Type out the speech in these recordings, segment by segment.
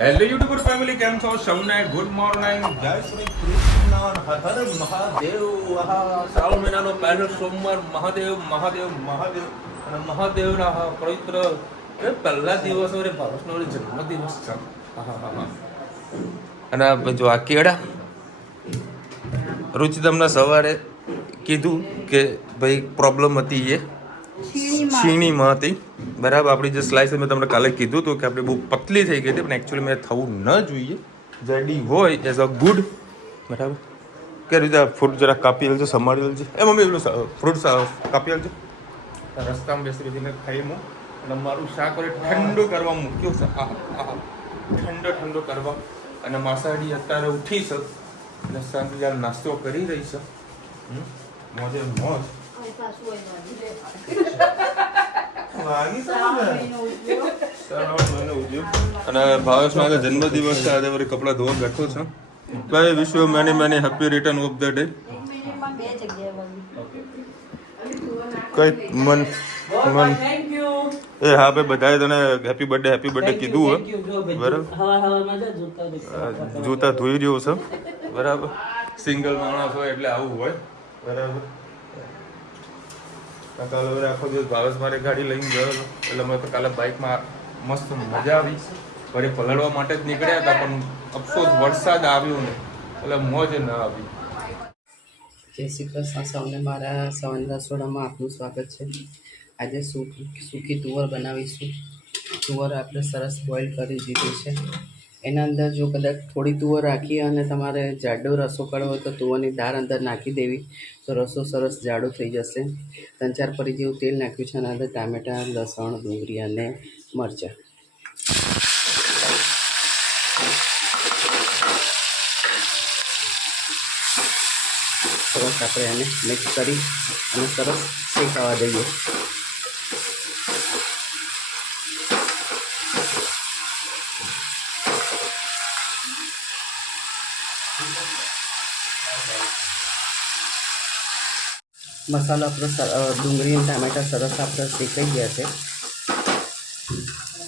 Hello YouTuber family, કેમ છો? સૌને ગુડ મોર્નિંગ, જય શ્રી કૃષ્ણ, હર હર મહાદેવ. શ્રાવણ મહિનાનો પહેલો સોમવાર, મહાદેવ મહાદેવ મહાદેવ અને મહાદેવના પવિત્ર પહેલા દિવસો રે ભાવસનો જન્મદિવસ છે. અને જો આ કેળા રુચિ તમને સવારે કીધું કે ભાઈ પ્રોબ્લેમ હતી, એ છીણીમાં હતી. બરાબર, આપણી જે સ્લાઇસ મેં તમને કાલે કીધું હતું કે આપણે બહુ પતલી થઈ ગઈ હતી, પણ એકચ્યુઅલી મેં થવું ન જોઈએ. જેડી હોય એઝ અ ગુડ. બરાબર, કે રીતે ફ્રૂટ જરા કાપી લેજો, સંભાળી લેજો. એ મમ્મી પેલું ફ્રૂટ કાપી લેજો. રસ્તામાં બેસી બેસીને ખાઈ હું અને મારું શાક ઠંડુ કરવા મૂક્યું છે. ઠંડો કરવા. અને માસાડી અત્યારે ઉઠી છે અને સાંજે નાસ્તો કરી રહી છે. મોજે મોજ. અને ભાવેશનો જન્મદિવસ છે આજે. વળી કપડાં ધોવા બેઠો છે. ભાઈ wish you many happy return of the day. કઈ મન એ હા ભાઈ, બધાએ તને હેપી બર્થડે કીધું હોય. બરાબર, જૂતા ધોઈ રહ્યો છે. બરાબર, સિંગલ માણસ હોય એટલે આવું હોય. બરાબર, કાલે આખો દિવસ ભાવેશ મારે ગાડી લઈને ગયો એટલે મેં તો કાલે બાઇકમાં મસ્ત મજા આવી. ઘરે પલળવા માટે જ નીકળ્યા હતા, પણ અફસોસ વરસાદ આવ્યો ને એટલે મોજ ન આવી. જય શ્રી કૃષ્ણ. સૌને મારા સવારના રસોડામાં આપનું સ્વાગત છે. આજે સૂકી તુવર બનાવીશું. તુવર આપણે સરસ બોઇલ કરી દીધી છે. એના અંદર જો કદાચ થોડી તુવર રાખી અને તમારે જાડો રસો કરવો હોય તો તુવરની દાળ અંદર નાખી દેવી, તો રસો સરસ જાડો થઈ જશે. 3-4 પરી જેવું તેલ નાખ્યું છે અને અંદર ટામેટાં, લસણ, ડુંગળી અને મરચાં. સરસ આપણે એને મિક્સ કરી અને સરસ શેકાવા દઈએ. મસાલો આપણો ડુંગળી અને ટામેટાં સરસ આપણે શેકાઈ ગયા છે.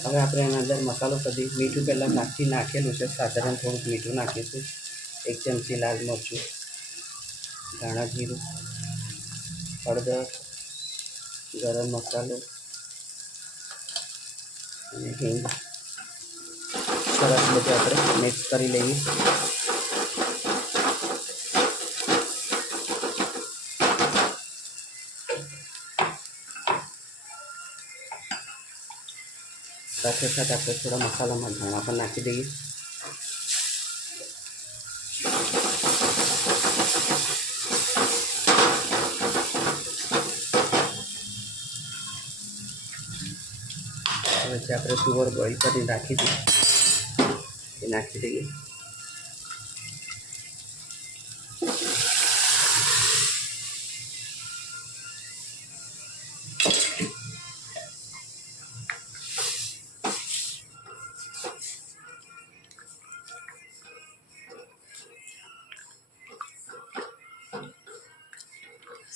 હવે આપણે એના અંદર મસાલો કરી મીઠું પહેલાં નાખેલું છે. સાધારણ થોડુંક મીઠું નાખીશું. 1 ચમચી લાલ મરચું, ધાણા જીરું, હળદર, ગરમ મસાલો અને હિંગ. સરસ બધું આપણે મિક્સ કરી લઈએ. સાથે સાથે આપણે થોડા મસાલામાં ધાણા પણ નાખી દઈએ. હવે જે આપણે તુવર બોઇલ કરી રાખી હતી એ નાખી દઈએ.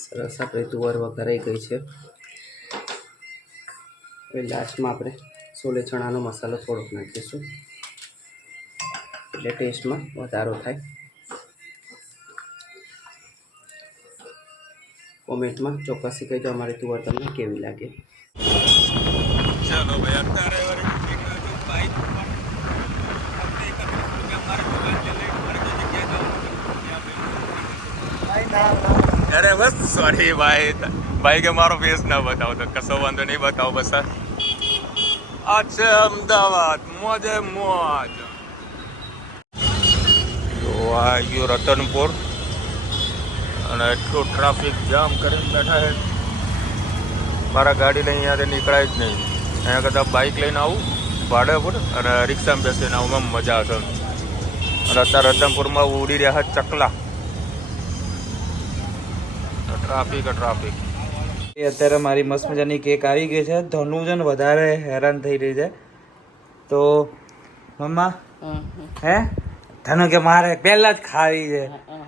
સરસ આપણે તુવર વઘારાઈ ગઈ છે. હવે લાસ્ટમાં આપણે સોલે ચણાનો મસાલો થોડોક નાખીશું એટલે ટેસ્ટમાં વધારો થાય. કોમેન્ટમાં ચોક્કસથી કહેજો અમારી તુવર તમને કેવી લાગે. ચાલો ભાઈ, અત્યારે અરે બસ સોરી ભાઈ કે મારો ફેસ ના બતાવો તો કશો વાંધો નહીં, બતાવો બસ. આ છે અમદાવાદ, મોજે મોજ. તો આ ગયો રતનપુર અને એટલું ટ્રાફિક જામ કરીને બેઠા છે. મારા ગાડી લઈને અહીંયાથી નીકળાય જ નહીં. અહીંયા કરતાં બાઇક લઈને આવું ભાડે પર અને રિક્ષામાં બેસીને આવું, એમ મજા આવશે. અને અત્યારે રતનપુરમાં ઉડી રહ્યા છે ચકલા. ટ્રાફિક. અત્યારે મારી મસ્ત મજાની કેક આવી ગઈ છે. ધનુ છે ને વધારે હેરાન થઈ રહી છે. તો મમ્મા હે ધનુ કે મારે પહેલા જ ખાવી છે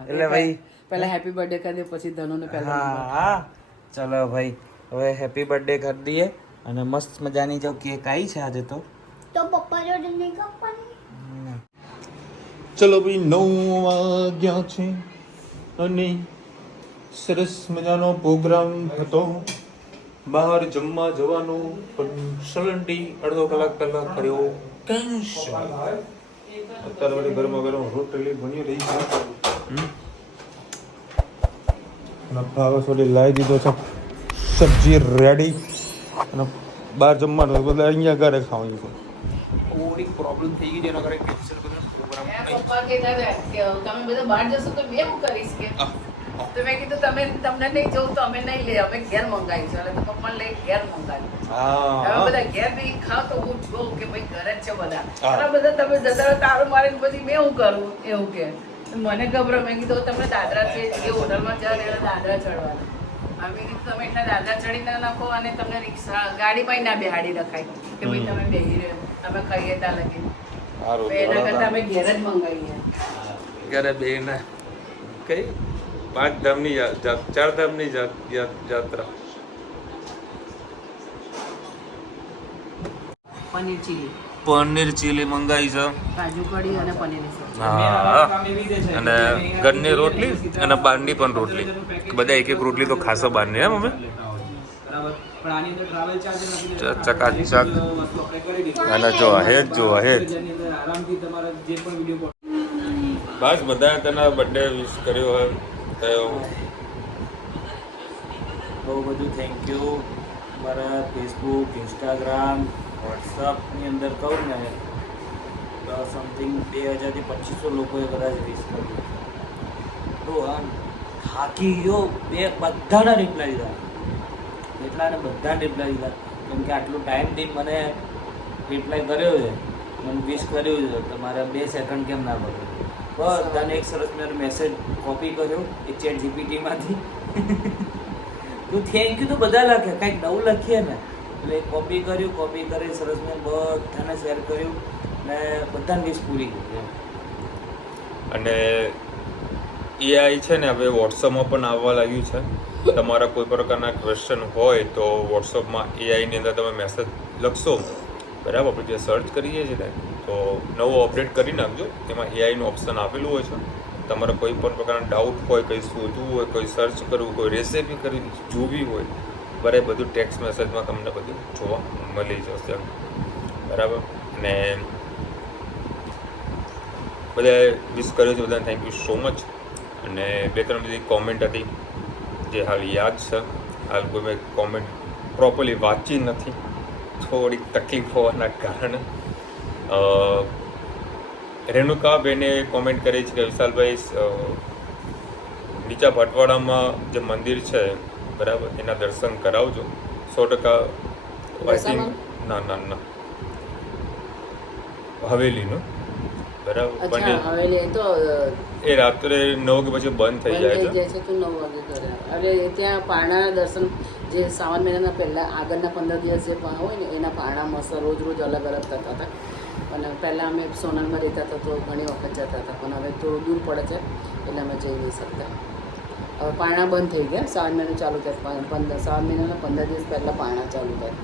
એટલે ભાઈ પહેલા હેપી બર્થડે કરી દે, પછી ધનુને પહેલા. હા ચલો ભાઈ, હવે હેપી બર્થડે કરી દઈએ. અને મસ્ત મજાની જો કેક આવી છે આજે. તો પપ્પા જોડે નહીં કાપવાની. ચલો ભાઈ 9 વાગ્યા છે અને સરસ મજાનો પ્રોગ્રામ હતો. બહાર જમવા જવાનો પણ સડનલી અડધો કલાક પહેલા કર્યો કેન્સલ. અત્યારે વળી ગરમા ગરમ રોટલી બની રહી છે અને ભાવસ વળી લાવી દીધો છે સબ્જી રેડી અને બહાર જમવાનું બધા અહીંયા ઘરે ખાવાનું છે. થોડી પ્રોબ્લેમ થઈ ગઈ જેના કારણે કેન્સલ કર્યો પ્રોગ્રામ. પપ્પા કહેતા હતા કે તમે બધા બહાર જશો તો બે હું કરીશ કે તો મેં કીધું તમને નહીં જવું તો અમે નહીં લઈએ, અમે ઘેર મંગાવી છે. એટલે પપ્પાને લઈ ઘેર મંગાવી. હવે બધા ઘેર બી ખાવ તો હું જોઉં કે ભાઈ ઘરે જ છે બધા. અને બધા તમે જતા રહો તારું મારીને પછી મેં શું કરું એવું કે મને ગભરો. મેં કીધું તમે દાદરા છે જે હોટલમાં જાય એટલે દાદરા ચડવાના. અમે કીધું તમે એટલા દાદરા ચડી ના નાખો અને તમને રિક્ષા ગાડીમાં ના બેહાડી રખાય કે ભાઈ તમે બેસી રહ્યો તમે ખાઈએ ત્યાં લગી. એના કરતા અમે ઘેર જ મંગાવીએ. ઘરે બે ના કઈ 5 ધામની 4 ધામની યાત્રા. પનીર ચીલી મંગાવી છે, કાજુ કઢી અને પનીરની સબ્જી. હા અને ઘરની રોટલી અને બહારની પણ રોટલી. બધા એક રોટલી તો ખાસો બહારની હે મમ્મી. ચકાચક અને જો હેજ બસ બધા તેના બર્થડે વિશ કર્યો હોય તો બહુ બધું થેન્ક યુ. મારા ફેસબુક, ઇન્સ્ટાગ્રામ, વોટ્સઅપની અંદર કહું ને સમથિંગ 2000 થી 2500 લોકોએ કદાચ વિશ કર્યું. તો આમ થાકી ગયો. બધાના રિપ્લાય દીધા, એટલાને બધાને રિપ્લાય દીધા. કેમ કે આટલું ટાઈમ દઈને મને રિપ્લાય કર્યો છે, મને વિશ કર્યું છે, તો મારે 2 સેકન્ડ કેમ ના બગડે. બધાને એક સરસ મેં મેસેજ કોપી કર્યો એ ચેટ જીપીટીમાંથી. તું થેન્ક યુ તો બધા લખે, કંઈક નવું લખીએ ને એટલે કોપી કરી સરસ મેં બધાને શેર કર્યું ને બધાને વિશ પૂરી કરી. અને એઆઈ છે ને હવે વોટ્સઅપમાં પણ આવવા લાગ્યું છે. તમારા કોઈ પ્રકારના ક્વેશ્ચન હોય તો વોટ્સઅપમાં એઆઈની અંદર તમે મેસેજ લખશો, બરાબર, આપણે જે સર્ચ કરીએ છીએ ને તો નવો અપડેટ કરી નાખજો. એમાં એઆઈનું ઓપ્શન આપેલું હોય છે. તમારે કોઈ પણ પ્રકારના ડાઉટ હોય, કંઈ શોધવું હોય, કોઈ સર્ચ કરવું, કોઈ રેસિપી કરવી જોવી હોય, બરાબર, બધું ટેક્સ્ટ મેસેજમાં તમને બધું જોવા મળી જશે, બરાબર. અને બધાએ વિશ કર્યું છે, બધાને થેન્ક યુ સો મચ. અને 2-3 બધી કોમેન્ટ હતી જે હાલ યાદ છે. હાલ કોઈ મેં કોમેન્ટ પ્રોપરલી વાંચી નથી, થોડીક તકલીફ હોવાના કારણે. રેણુકાબેને કોમેન્ટ કરી છે કે વિશાલભાઈ નીચા ભટવાડામાં જે મંદિર છે, બરાબર, એના દર્શન કરાવજો. 100% આઈ થિંક ના હવેલીનું, બરાબર, પણ એ રાત્રે 9 વાગે પછી બંધ થઈ જાય છે. તો 9 વાગે કરે. એટલે ત્યાં પારણા દર્શન જે શ્રાવણ મહિનાના પહેલાં આગળના 15 દિવસ જે હોય ને એના પારણા મસ્ત રોજ અલગ અલગ થતા હતા. અને પહેલાં અમે સોનલમાં રહેતા હતા તો ઘણી વખત જતા હતા, પણ હવે થોડું દૂર પડે છે એટલે અમે જઈ નહીં શકતા. હવે પારણા બંધ થઈ ગયા. શ્રાવણ મહિનો ચાલુ થાય, શ્રાવણ મહિનાના 15 દિવસ પહેલાં પારણા ચાલુ થાય.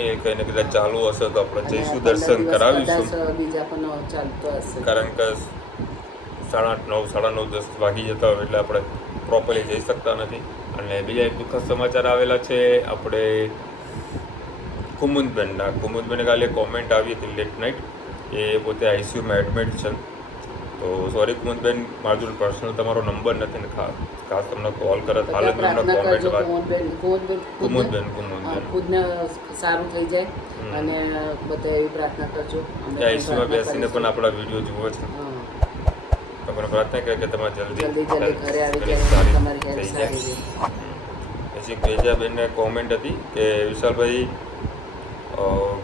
એ કઈ ને કદાચ ચાલુ હશે તો આપણે જઈશું, દર્શન કરાવીશું. બીજા પણ ચાલતો હશે, કારણ કે 8:30, 9:30, 10 વાગી જતા હોય એટલે આપણે પ્રોપરલી જઈ શકતા નથી. અને બીજા એક દુઃખદ સમાચાર આવેલા છે આપણે કુમુદબેને કાલે કોમેન્ટ આવી હતી લેટ નાઇટ. એ પોતે આઈસીયુમાં એડમિટ છે. તો સોરી કુમુદબેન, મારો જોડે પર્સનલ તમારો નંબર નથી ને ખાસ તમને કોલ કરે હાલ જ મેં કોમેન્ટ વાત કુમુદબેન ખુદને સારું થઈ જાય અને બધા એવી પ્રાર્થના કરજો. આઈસીયુમાં બેસીને પણ આપણા વિડીયો જુઓ છે. તમને પ્રાર્થના કરે કે તમારે જલ્દી ઘરે આવી જાય, તમારી હેલ્થ થઈ જાય. પછી બેજાબેનને કોમેન્ટ હતી કે વિશાલભાઈ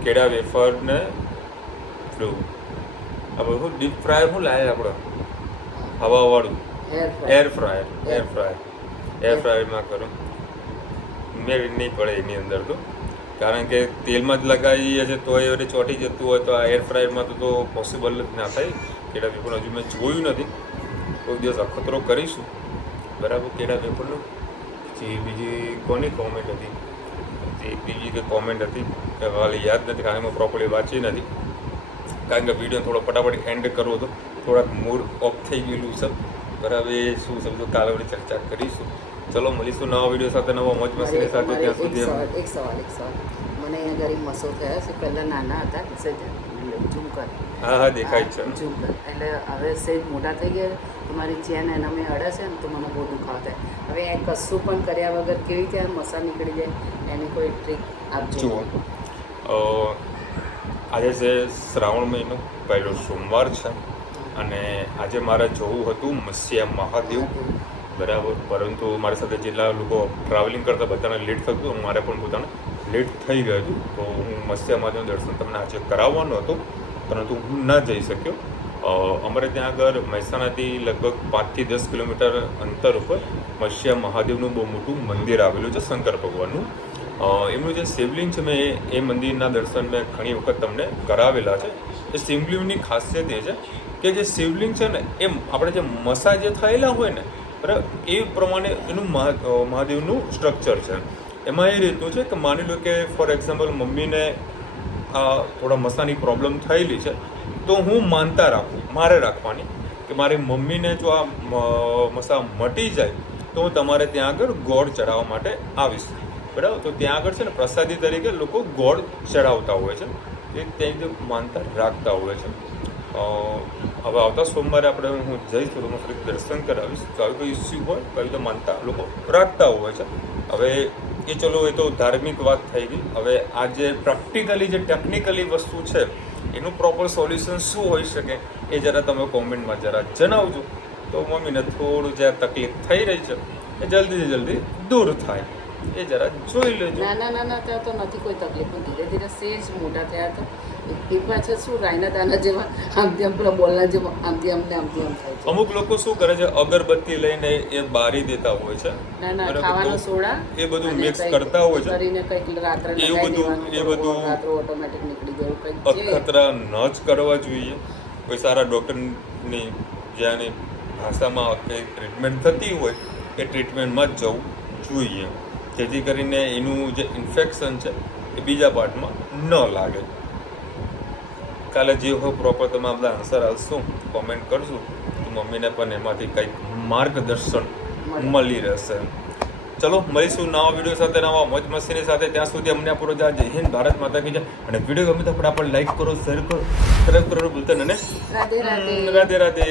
કેળા વેફર ને પેલું આપણે શું ડીપ ફ્રાયર શું લાવે આપણે હવાવાળું એર ફ્રાયરમાં કરું. મેળ નહીં પડે એની અંદર તો, કારણ કે તેલમાં જ લગાવીએ છે તો એ વડે ચોંટી જતું હોય તો આ એર ફ્રાયરમાં તો પોસિબલ જ ના થાય. કેળા વેફર હજુ મેં જોયું નથી, કોઈ દિવસ અખતરો કરીશું, બરાબર. કેળા વેફરનું પછી બીજી કોની કોમેન્ટ હતી, બીજી કે કોમેન્ટ હતી કે હાલ યાદ નથી, કારણ કે મેં પ્રોપરલી વાંચી નથી. કારણ કે વિડીયો થોડો ફટાફટ એન્ડ કરવો હતો, થોડાક મૂડ ઓફ થઈ ગયેલું છે. બરાબર, એ શું છે બધું કાલે વળી ચર્ચા કરીશું. ચલો મળીશું નવા વિડીયો સાથે, નવા મોજ મસ્તી સાથે. ત્યાં સુધી એક સવાલ મને અહીંયા ગરીબ મસો થયા છે. પહેલાં નાના હતા ઝૂમ કર. હા દેખાય છે. ઝૂમ કર એટલે હવે સેજ મોટા થઈ ગયા તમારી ચેન એના મેં અડે છે ને તો મને બહુ દુખાવો થાય. હવે એ કશું પણ કર્યા વગર કેવી રીતે મસા નીકળી જાય એની કોઈ ટ્રીક આપજો. જુઓ, આજે છે શ્રાવણ મહિનો, પહેલો સોમવાર છે અને આજે મારે જોવું હતું મત્સ્ય મહાદેવ. બરાબર, પરંતુ મારી સાથે જેટલા લોકો ટ્રાવેલિંગ કરતા બધાને લેટ થતું હતું, મારે પણ પોતાને લેટ થઈ ગયું હતું. તો હું મત્સ્ય મહાદેવનું દર્શન તમને આજે કરાવવાનું હતું, પરંતુ હું ન જઈ શક્યો. અમારે ત્યાં આગળ મહેસાણાથી લગભગ 5 થી 10 કિલોમીટર અંતર ઉપર મત્સ્ય મહાદેવનું બહુ મોટું મંદિર આવેલું છે, શંકર ભગવાનનું. એમનું જે શિવલિંગ છે મેં એ મંદિરના દર્શન મેં ઘણી વખત તમને કરાવેલા છે. એ શિવલિંગની ખાસિયત એ છે કે જે શિવલિંગ છે ને એમ આપણે જે મસા જે થયેલા હોય ને બરાબર એ પ્રમાણે એનું મહાદેવનું સ્ટ્રક્ચર છે. એમાં એ રીતનું છે કે માની લો કે ફોર એક્ઝામ્પલ મમ્મીને થોડા મસાની પ્રોબ્લેમ થયેલી છે તો હું માનતા રાખું, મારે રાખવાની કે મારી મમ્મીને જો આ મસા મટી જાય તો હું તમારે ત્યાં આગળ ગોળ ચડાવવા માટે આવીશ. બરાબર, તો ત્યાં આગળ છે ને પ્રસાદી તરીકે લોકો ગોળ ચડાવતા હોય છે, એ ત્યાં માનતા રાખતા હોય છે. હવે આવતા સોમવારે હું જઈશ તો હું ફરી દર્શન કરાવીશ. તો આવી કોઈ ઇસ્યુ હોય તો આવી તો માનતા લોકો રાખતા હોય છે. હવે એ ચલો એ તો ધાર્મિક વાત થઈ ગઈ. હવે આ જે પ્રેક્ટિકલી જે ટેકનિકલી વસ્તુ છે એનું પ્રોપર સોલ્યુશન શું હોઈ શકે એ જરા તમે કોમેન્ટમાં જરા જણાવજો, તો મમ્મીને થોડું જે તકલીફ થઈ રહી છે એ જલ્દીથી જલ્દી દૂર થાય એ જરા જોઈ લેજો. ના ત્યાં તો નથી કોઈ તકલીફ, પણ ધીરે ધીરે સેજ મોટા થયા હતા. એ પાછળ શું રાયના દાના જેવા આમથી આમ પેલા બોલના જેવા આમથી આમ થાય છે. અમુક લોકો શું કરે છે અગરબત્તી લઈને એ બારી દેતા હોય છે. ના ખાવાનો સોડા એ બધું મિક્સ કરતા હોય છે. કરીને કંઈક રાત્રે એ બધું રાત્રે ઓટોમેટિક નીકળી ગયું કંઈક છે. અખતરા ન જ કરવા જોઈએ. કોઈ સારા ડૉક્ટરની જ્યાંની ભાષામાં કંઈ ટ્રીટમેન્ટ થતી હોય એ ટ્રીટમેન્ટમાં જ જવું જોઈએ, જેથી કરીને એનું જે ઇન્ફેક્શન છે એ બીજા પાર્ટમાં ન લાગે. કાલે જે હોય પ્રોપર તમે બધા આન્સર આપશો, કોમેન્ટ કરશું તો મમ્મીને પણ એમાંથી કંઈક માર્ગદર્શન મળી રહેશે. ચલો મળીશું નવા વિડીયો સાથે, નવા મોજ મસ્તીની સાથે. ત્યાં સુધી અમને પૂરો જય હિન્દ, ભારત માતા કી જય. અને વિડીયો ગમે તો ફટાફટ લાઈક કરો, શેર કરો, સબસ્ક્રાઈબ કરવાનું ભૂલતા નહીં. રાધે રાધે. રાધે રાધે.